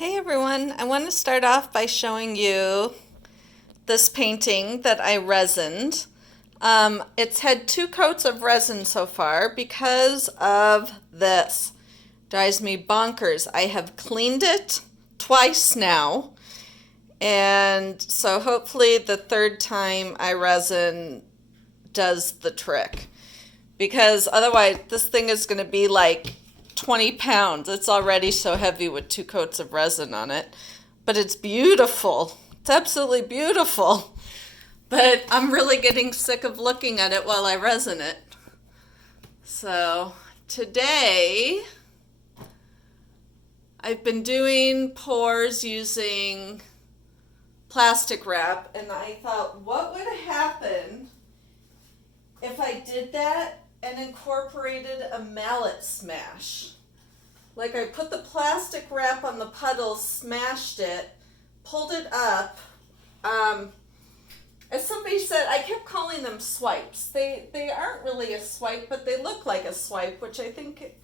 Hey everyone, I want to start off by showing you this painting that I resined. It's had 2 coats of resin so far because of this. Drives me bonkers. I have cleaned it twice now, and so hopefully the third time I resin does the trick. Because otherwise this thing is going to be like 20 pounds. It's already so heavy with 2 coats of resin on it. But it's beautiful. It's absolutely beautiful. But I'm really getting sick of looking at it while I resin it. So today I've been doing pours using plastic wrap, and I thought, what would happen if I did that and incorporated a mallet smash? Like, I put the plastic wrap on the puddles, smashed it, pulled it up. As somebody said, I kept calling them swipes. They aren't really a swipe, but they look like a swipe, which I think,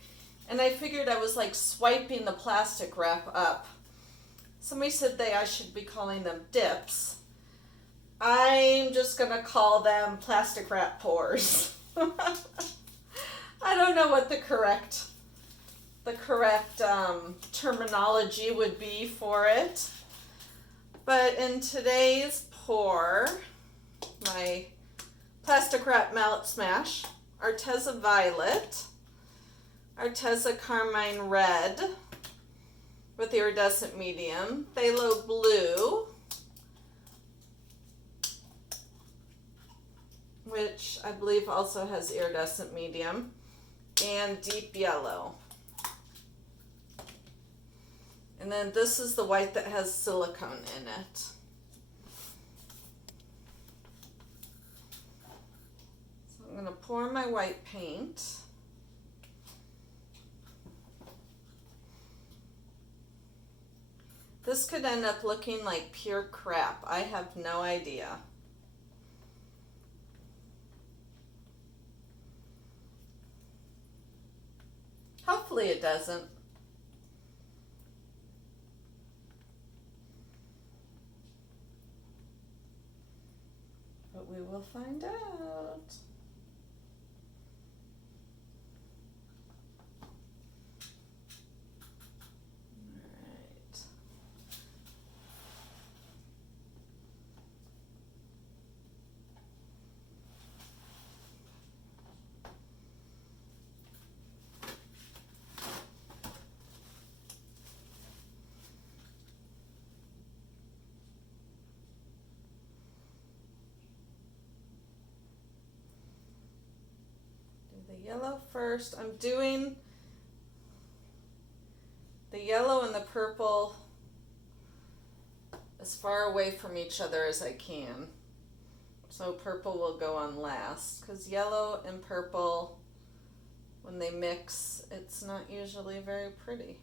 and I figured I was like swiping the plastic wrap up. Somebody said I should be calling them dips. I'm just gonna call them plastic wrap pours. I don't know what the correct terminology would be for it. But in today's pour, my plastic wrap mallet smash, Arteza Violet, Arteza Carmine Red with iridescent medium, Phthalo Blue, which I believe also has iridescent medium, and deep yellow. And then this is the white that has silicone in it. So I'm going to pour my white paint. This could end up looking like pure crap. I have no idea. Hopefully it doesn't. But we will find out. Alright. The yellow first. I'm doing the yellow and the purple as far away from each other as I can. So purple will go on last, because yellow and purple, when they mix, it's not usually very pretty.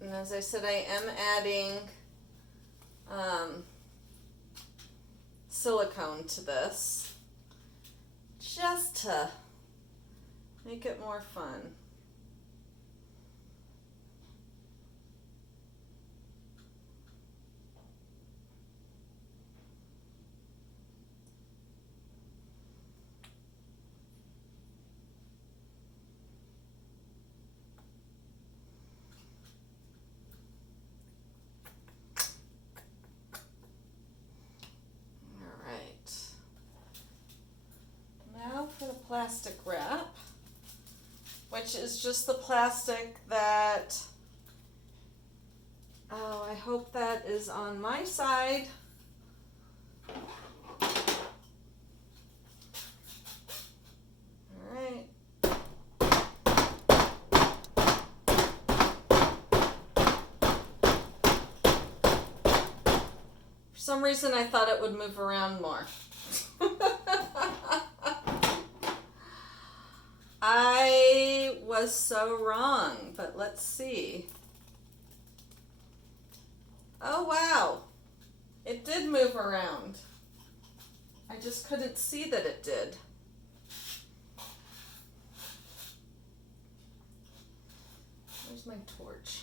And as I said, I am adding silicone to this just to make it more fun. For the plastic wrap, which is just the plastic that, oh, I hope that is on my side. All right. some reason I thought it would move around more. I was so wrong, but let's see. Oh, wow. It did move around. I just couldn't see that it did. Where's my torch?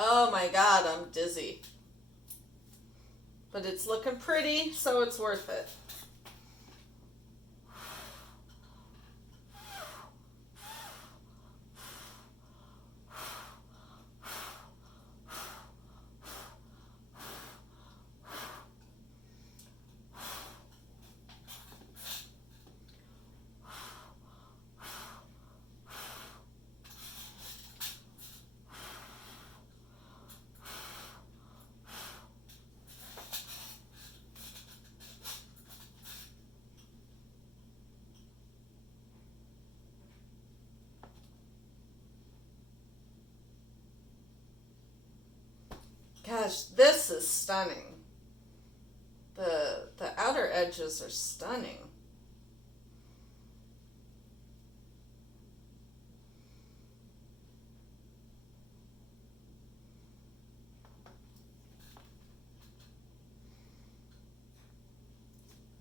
Oh my God, I'm dizzy. But it's looking pretty, so it's worth it. Gosh, this is stunning. The outer edges are stunning.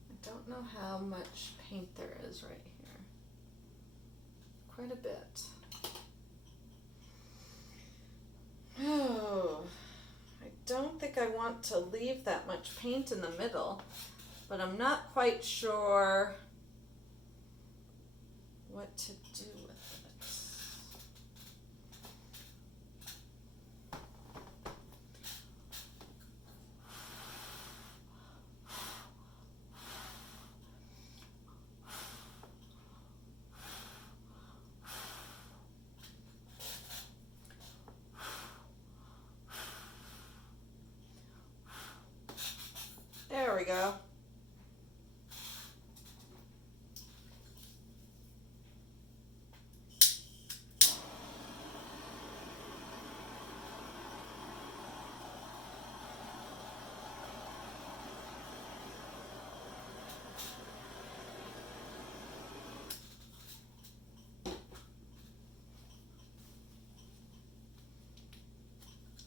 I don't know how much paint there is right here. Quite a bit. Oh, I don't think I want to leave that much paint in the middle, but I'm not quite sure what to do with it. There we go.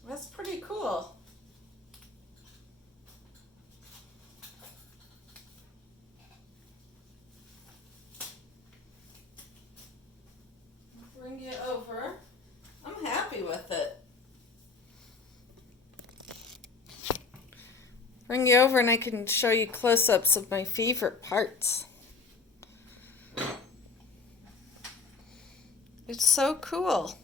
That's pretty cool. Bring you over. I'm happy with it. Bring you over and I can show you close-ups of my favorite parts. It's so cool.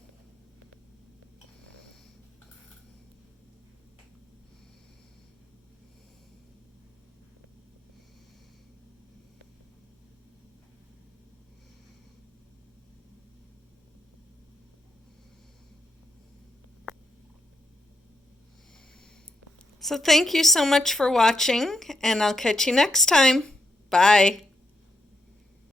So thank you so much for watching, and I'll catch you next time. Bye.